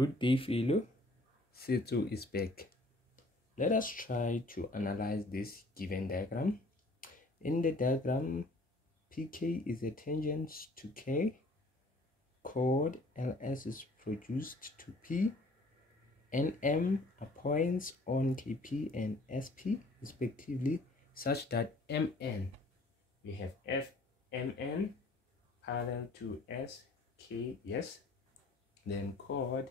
Good day, fellow. Setsu is back. Let us try to analyze this given diagram. In the diagram, PK is a tangent to K, chord LS is produced to P, NM are points on KP and SP respectively, such that MN, we have FMN parallel to SK, yes, then chord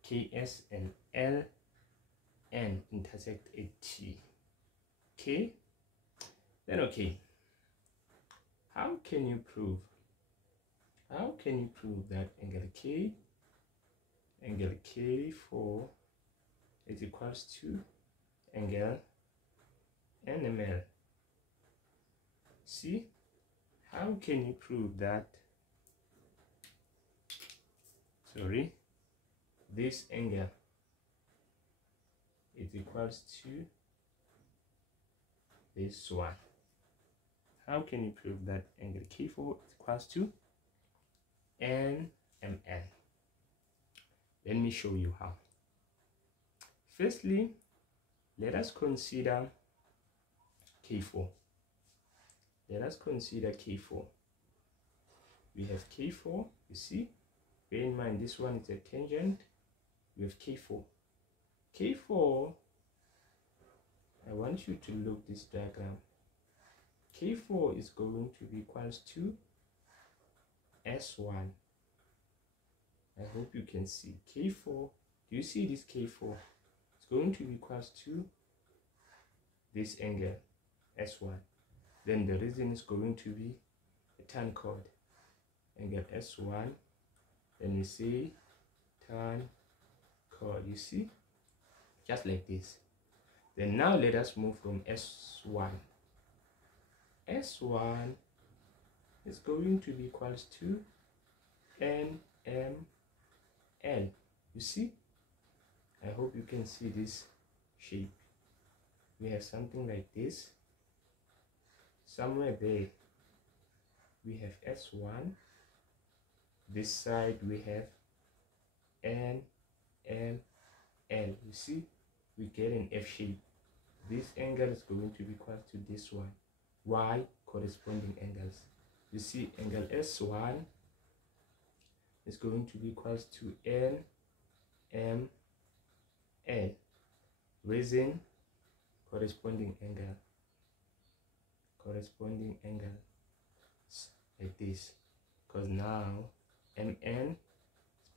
KS and LN intersect at T. Okay, then okay, how can you prove that angle K4 is equals to angle NML? See, how can you prove that? Sorry, this angle is equals to this one. How can you prove that angle K4 is equals to NML? Let me show you how. Firstly, let us consider K4. Let us consider K4. We have K4, you see, bear in mind this one is a tangent. We have K4. K4, I want you to look this diagram. K4 is going to be equals to S1. I hope you can see K4. Do you see this K4? It's going to be equals to this angle S1. Then the reason is going to be a tan chord, angle S1. Then we say tan chord, you see, just like this. Then now let us move from S1. S1 is going to be equals to NML. You see, I hope you can see this shape. We have something like this. Somewhere there we have S1. This side we have NML. You see, we get an F shape. This angle is going to be equal to this one. Y corresponding angles. You see, angle S1 is going to be equals to NML, raising corresponding angle like this, because now MN is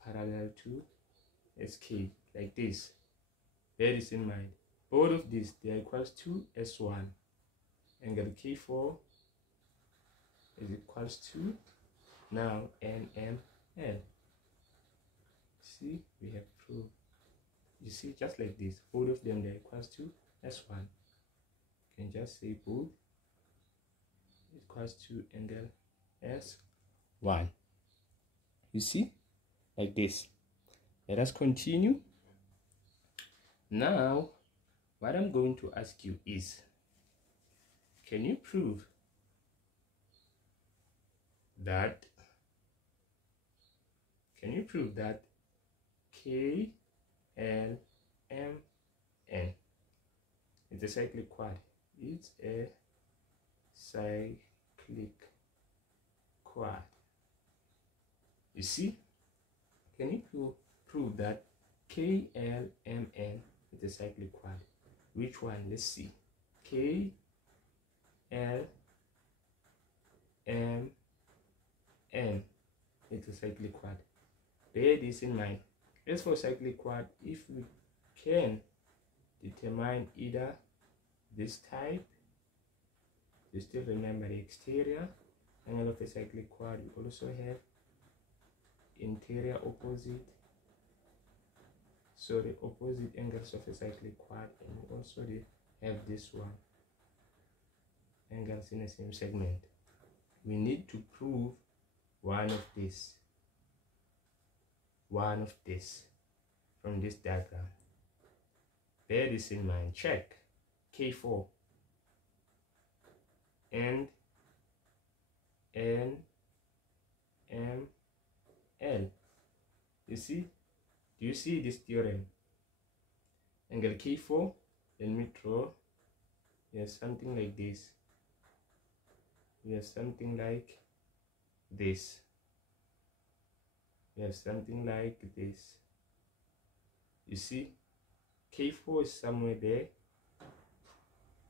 parallel to SK like this. Bear this in mind. Both of these, they are equals to S1. Angle K4 is equals to now NML. See, we have proved. You see, just like this, both of them, they are equals to S1. You can just say both equals to angle S1. You see, like this. Let us continue. Now, what I'm going to ask you is, can you prove that KLMN is a cyclic quad? It's a cyclic quad. You see, can you prove that KLMN is a cyclic quad? Which one? Let's see. KLMN is a cyclic quad. Bear this in mind. As for cyclic quad, if we can determine either this type, you still remember the exterior angle of a cyclic quad. You also have interior opposite, so the opposite angles of a cyclic quad, and also they have this one, angles in the same segment. We need to prove one of this from this diagram. Bear this in mind. Check K4 and NML. You see, Do you see this theorem? Angle K4, let me draw. We have something like this. We have something like this. We have something like this. You see, K4 is somewhere there,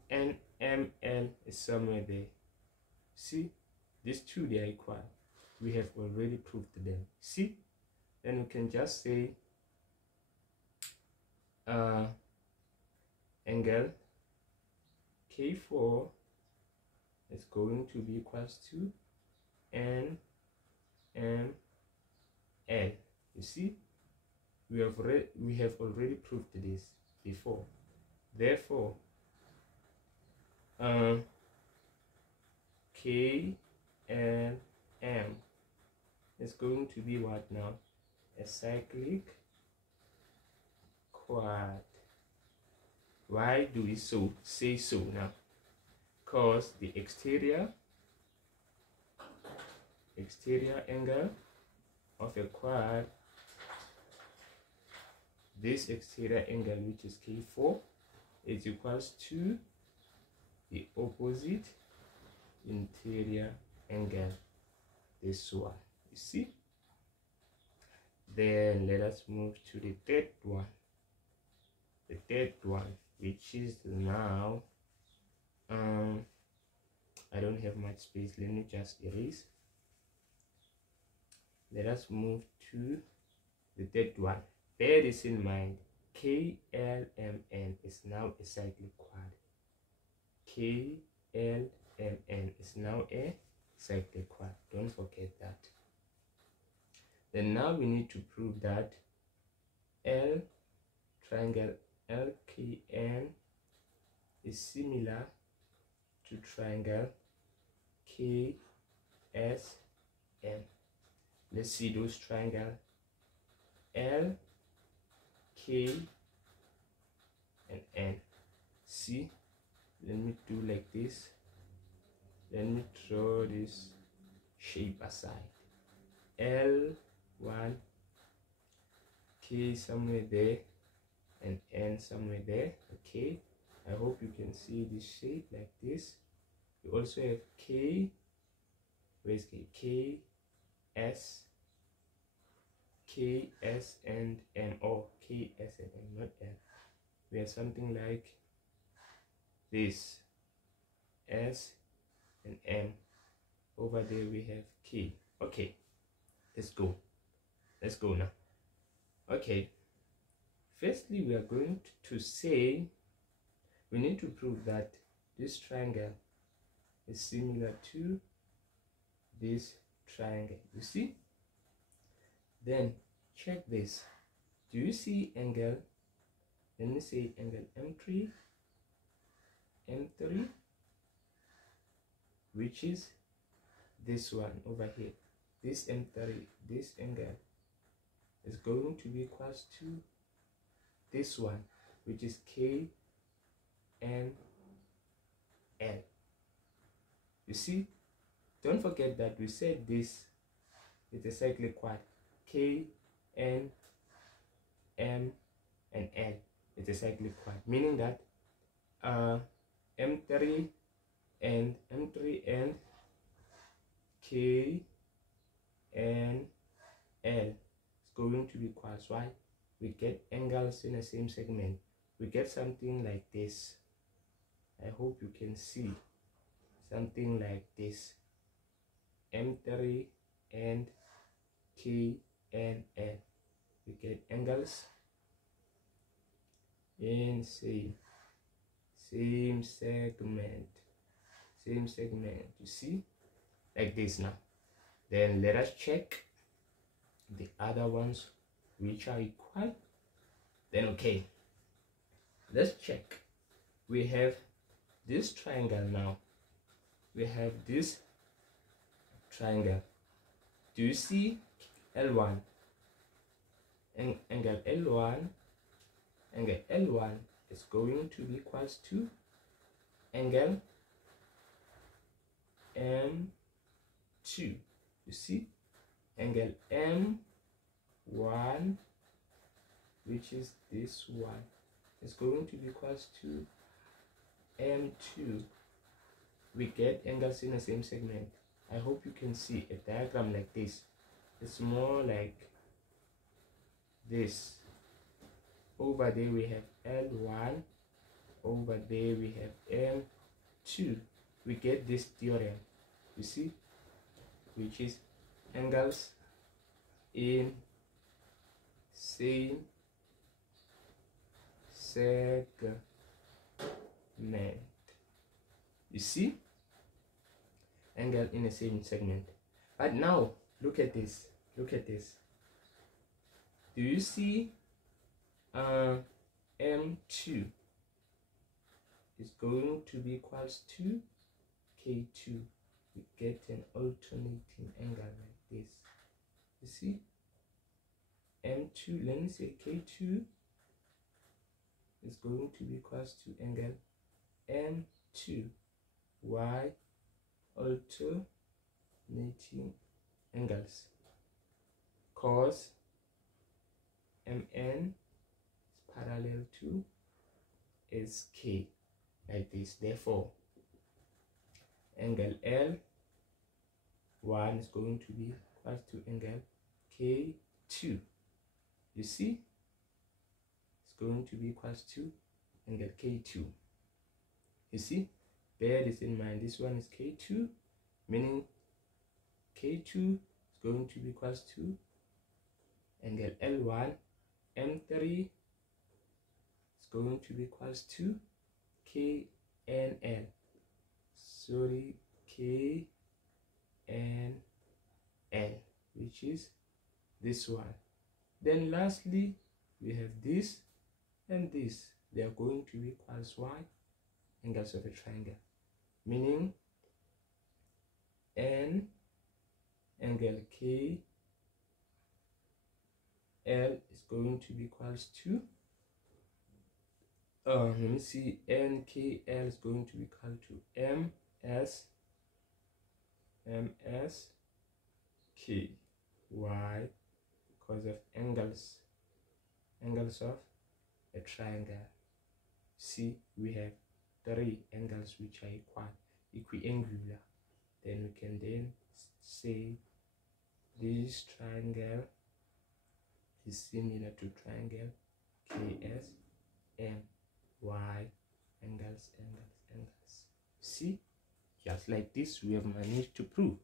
and ML is somewhere there. See, these two, they are equal. We have already proved them. See, then we can just say angle K4 is going to be equals to NML. You see, we have already proved this before. Therefore, K and M is going to be what now? A cyclic quad. Why do we say so now? Because the exterior angle of a quad, this exterior angle, which is K4, is equals to the opposite interior angle, this one. You see? Then let us move to the third one. The third one, which is now I don't have much space. Let me just erase. Let us move to the third one. Bear this in mind. KLMN is now a cyclic quad. KLMN is now a cyclic quad. Don't forget that. Then now we need to prove that triangle LKN is similar to triangle KSN. Let's see those triangles L, K, and N. See, let me do like this. Let me draw this shape aside. L1, K somewhere there, and N somewhere there. Okay, I hope you can see this shape like this. You also have K, where is K? K, S, K, S, and M. Oh, K, S, and M, not N. We have something like this, S and M. Over there we have K. Okay, let's go. Let's go now. Okay, firstly we are going to say we need to prove that this triangle is similar to this triangle. You see? Then check this. Do you see angle? Let me say angle M3, which is this one over here. This M3, this angle is going to be equals to this one, which is K and L. You see? Don't forget that we said this is a cyclic quad. K, N, M, and L. It's a cyclic quad, meaning that M3 and K and L is going to be quads. Why? We get angles in the same segment. We get something like this. I hope you can see something like this. M3 and K and L. We get angles in same segment. You see, like this now. Then let us check the other ones which are equal. Then okay, let's check. We have this triangle now. We have this triangle. Do you see L1? Angle L1 is going to be equals to angle M2. You see, angle M1 which is this one, is going to be equals to M2. We get angles in the same segment. I hope you can see a diagram like this. It's more like this. Over there we have L1, over there we have M2. We get this theorem, you see, which is angles in same segment. You see, angle in the same segment. But now look at this, look at this. Do you see M2 is going to be equals to K2? We get an alternating angle like this. You see, M2, let me say K2 is going to be equals to angle M2. Why? Alternating angles, cos Mn is parallel to Sk, like this. Therefore, angle L1 is going to be equal to angle K2. You see, it's going to be equals to angle K2. You see, bear this in mind. This one is K2, meaning K2 is going to be equals to angle L1. M3 is going to be equals to KNL. Sorry, KNL, which is this one. Then lastly, we have this and this. They are going to be equals Y, angles of a triangle, meaning N angle KL is going to be equals to let me see, NKL is going to be equal to MSK. Why? Because of angles of a triangle. See, we have 3 angles which are equiangular. Then we can then say this triangle is similar to triangle KSM. Why? Angles. See, just like this, we have managed to prove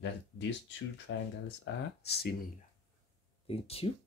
that these two triangles are similar. Thank you.